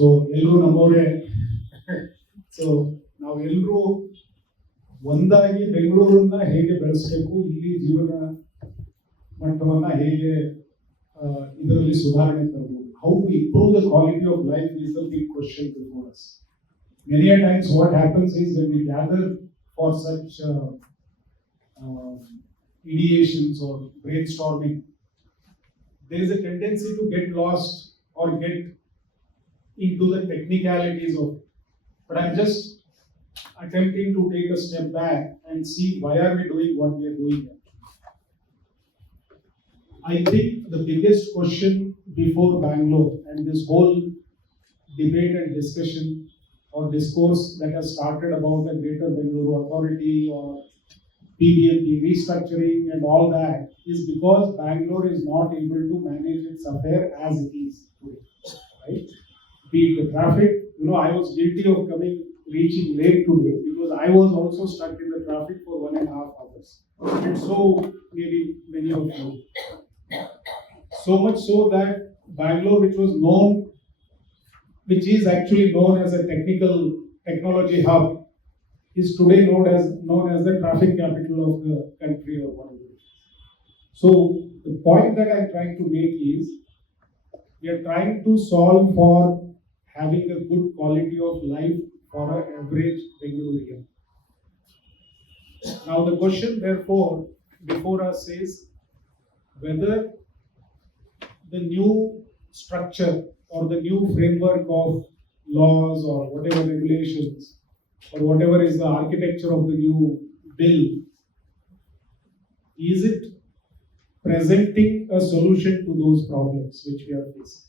So ಎಲ್ಲರೂ ನಮ್ಮವರೇ. So ನಾವೆಲ್ಲರೂ ಒಂದಾಗಿ ಬೆಂಗಳೂರನ್ನ ಹೇಗೆ ಬೆಳೆಸಬೇಕು, ಇಲ್ಲಿ ಜೀವನ ಮಟ್ಟವನ್ನ ಹೇಗೆ ಇದರಲ್ಲಿ ಸುಧಾರಣೆ ತರಬಹುದು, how to improve the quality of life is the big question before us. Many a times what happens is when we gather for such ideations or brainstorming, there is a tendency to get lost or get into the technicalities of it. But I'm just attempting to take a step back and see why are we doing what we are doing. I think the biggest question before Bangalore and this whole debate and discussion or discourse that has started about the Greater Bangalore Authority or PBMP restructuring and all that is because Bangalore is not able to manage its affair as it is today, right? Be it the traffic, I was guilty of reaching late today because I was also stuck in the traffic for 1.5 hours. And so maybe many of you. So much so that Bangalore, which is actually known as a technology hub, is today known as the traffic capital of the country or whatever. So the point that I'm trying to make is we are trying to solve for having a good quality of life for an average Bangalorean. Now the question therefore before us is whether the new structure or the new framework of laws or whatever regulations or whatever is the architecture of the new bill, is it presenting a solution to those problems which we are facing.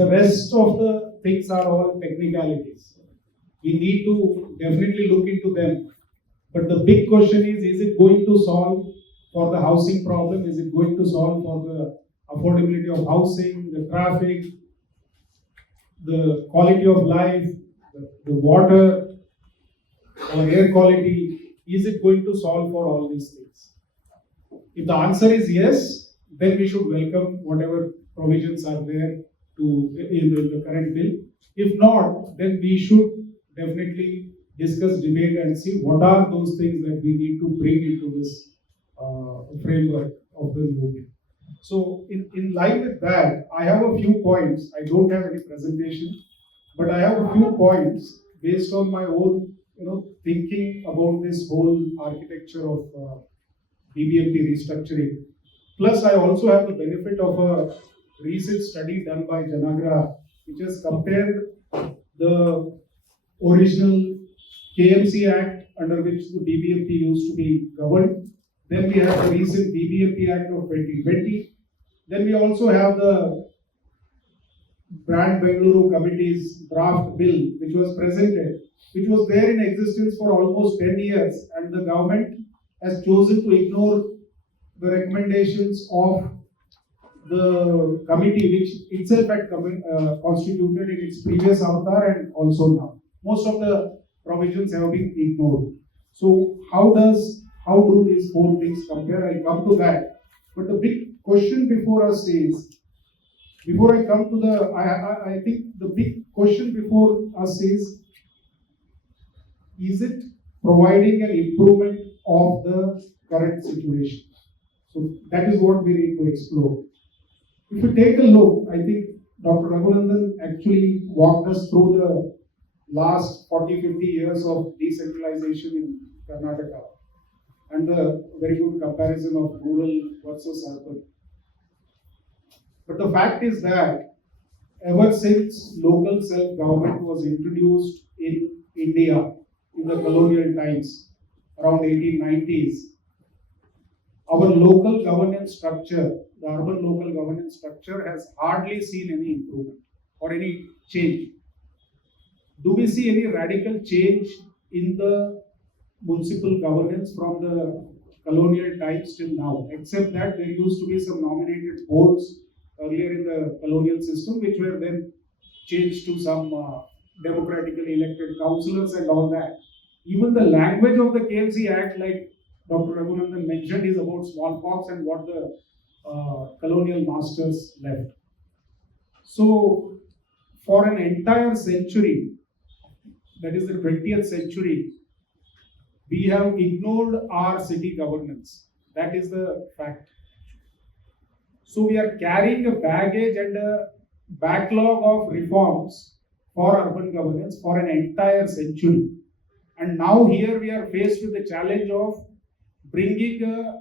The rest of the things are all technicalities. We need to definitely look into them. But the big question is it going to solve for the housing problem? Is it going to solve for the affordability of housing, the traffic, the quality of life, the water, or air quality? Is it going to solve for all these things? If the answer is yes, then we should welcome whatever provisions are there in the current bill. If not, then we should definitely discuss, debate, and see what are those things that we need to bring into this framework of the new bill. So, in line with that, I have a few points. I don't have any presentation, but I have a few points based on my own, thinking about this whole architecture of BBMP restructuring. Plus, I also have the benefit of a recent study done by Janagra, which has compared the original KMC Act under which the BBMP used to be governed. Then we have the recent BBMP Act of 2020. Then we also have the Brand Bengaluru Committee's draft bill, which was presented, which was there in existence for almost 10 years, and the government has chosen to ignore the recommendations of the committee, which itself had constituted in its previous avatar and also now. Most of the provisions have been ignored. So how do these four things compare? I'll come to that. But the big question before us is, before I come to I think the big question before us is it providing an improvement of the current situation? So that is what we need to explore. If you take a look, I think Dr. Raghunandan actually walked us through the last 40-50 years of decentralization in Karnataka and the very good comparison of rural versus urban. But the fact is that ever since local self-government was introduced in India in the colonial times, around 1890s, our local governance structure, the urban local governance structure, has hardly seen any improvement or any change. Do we see any radical change in the municipal governance from the colonial times till now? Except that there used to be some nominated boards earlier in the colonial system, which were then changed to some democratically elected councillors and all that. Even the language of the KMC Act, like Dr. Raghunandan mentioned, is about smallpox and what the colonial masters left. So for an entire century, that is the 20th century, we have ignored our city governance. That is the fact. So we are carrying a baggage and a backlog of reforms for urban governance for an entire century. And now here we are faced with the challenge of bringing a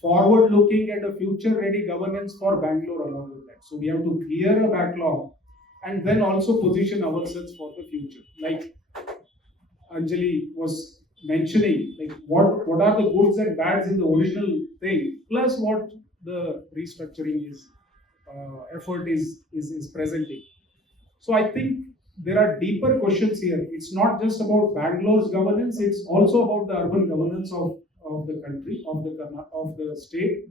forward-looking and a future-ready governance for Bangalore along with that. So we have to clear a backlog and then also position ourselves for the future. Like Anjali was mentioning, like what are the goods and bads in the original thing, plus what the restructuring effort is presenting. So I think there are deeper questions here. It's not just about Bangalore's governance; it's also about the urban governance of the country, of the state.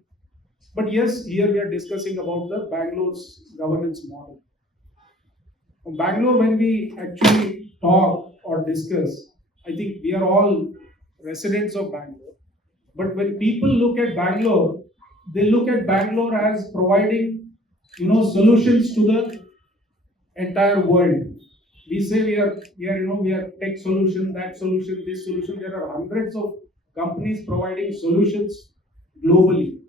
But yes, here we are discussing about the Bangalore's governance model. Bangalore, when we actually talk or discuss, I think we are all residents of Bangalore. But when people look at Bangalore, they look at Bangalore as providing, solutions to the entire world. We say we are tech solution, that solution, this solution. There are hundreds of companies providing solutions globally.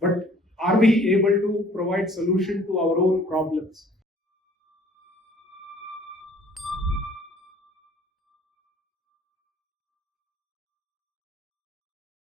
But are we able to provide solution to our own problems?